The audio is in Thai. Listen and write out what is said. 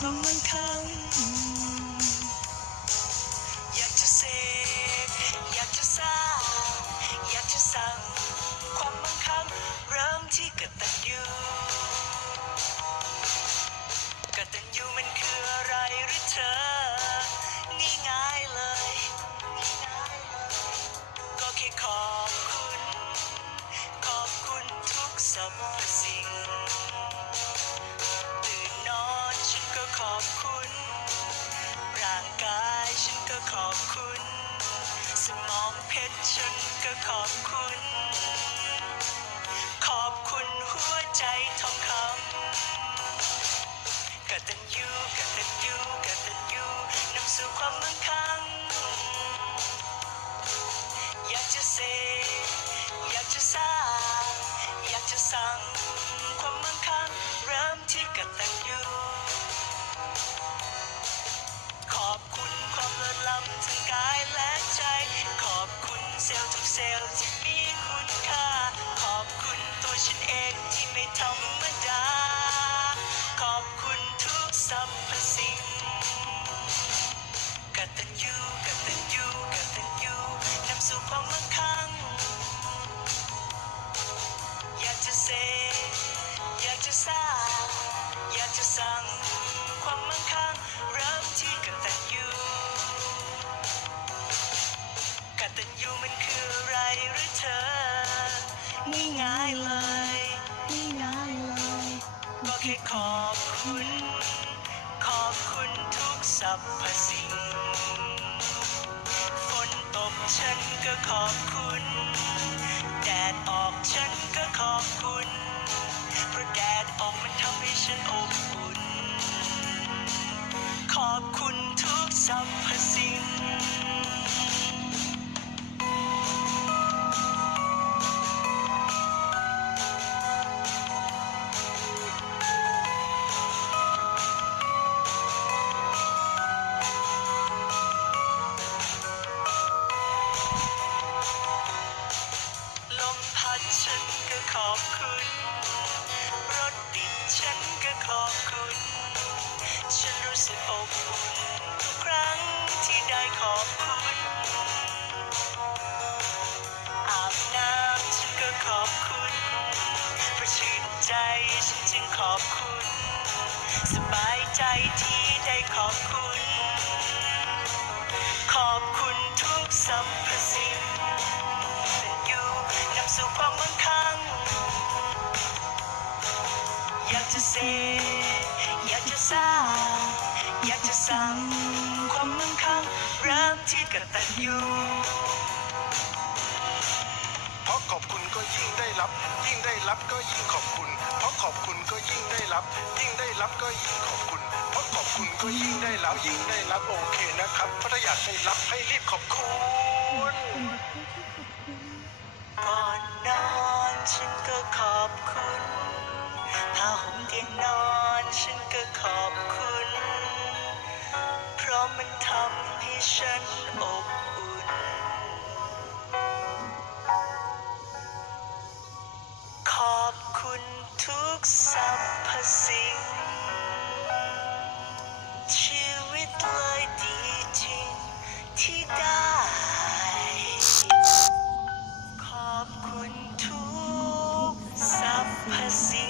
ความมั่งคั่งอยากจะเสกอยากจะสร้างอยากจะสั่งความมั่งคั่งเริ่มที่กตัญญูกตัญญูมันคืออะไรหรือเธอง่ายๆเลยก็แค่ขอบคุณทุกสรรพสิ่งตื่นนอนฉันก็ขอบคุณร่างกายฉันก็ขอบคุณสมองเพชรฉันก็ขอบคุณหัวใจทองคำกตัญญูกตัญญูกตัญญูนำสู่ความมั่งคั่งอยากจะเสกอยากจะสร้างอยากจะสั่งความมั่งคั่งเริ่มที่กตัญญูขอบคุณความเลิศล้ำทั้งกายและใจขอบคุณเซลล์ทุกเซลล์ที่มีคุณค่าขอบคุณตัวฉันเองที่ไม่ธรรมดาขอบคุณทุกสรรพสิ่งกตัญญูกตัญญูกตัญญูนำสู่ความมั่งคั่งอยากจะเสกอยากจะสร้างอยากจะสั่งความมั่งคั่งเริ่มที่กตัญญูกตัญญูมันคืออะไรหรือเธอง่ายๆเลยก็แค่ขอบคุณทุกสรรพสิ่งฝนตกฉันก็ขอบคุณแดดออกฉันก็ขอบคุณเพราะแดดออกมันทำให้ฉันอบอุ่นขอบคุณทุกสรรพสิ่งลมพัดฉันก็ขอบคุณรถติดฉันก็ขอบคุณฉันรู้สึกอบอุ่นทุกครั้งที่ได้ขอบคุณอาบน้ำฉันก็ขอบคุณเพราะชื่นใจฉันจึงขอบคุณสบายใจที่ได้ขอบคุณขอบคุณทุกสรรพสิ่งเป็นอยู่นำสู่ความมั่งคั่งอยากจะเสกอยากจะสร้างอยากจะสั่งความมั่งคั่งเริ่มที่กตัญญูเพราะขอบคุณก็ยิ่งได้รับยิ่งได้รับก็ยิ่งขอบคุณเพราะขอบคุณก็ยิ่งได้รับยิ่งได้รับก็ยิ่งขอบคุณเพราะขอบคุณก็ยิ่งได้รับยิ่งได้รับโอเคนะครับเพราะถ้าอยากให้รับให้รีบขอบคุณก่อนนอนฉันก็ขอบคุณผ้าห่มเตียงนอนฉันก็ขอบคุณเพราะมันทำให้ฉันอบอุ่นขอบคุณทุกสรรพสิ่งชีวิตเลยดีจริงที่ได้ขอบคุณทุกสรรพสิ่ง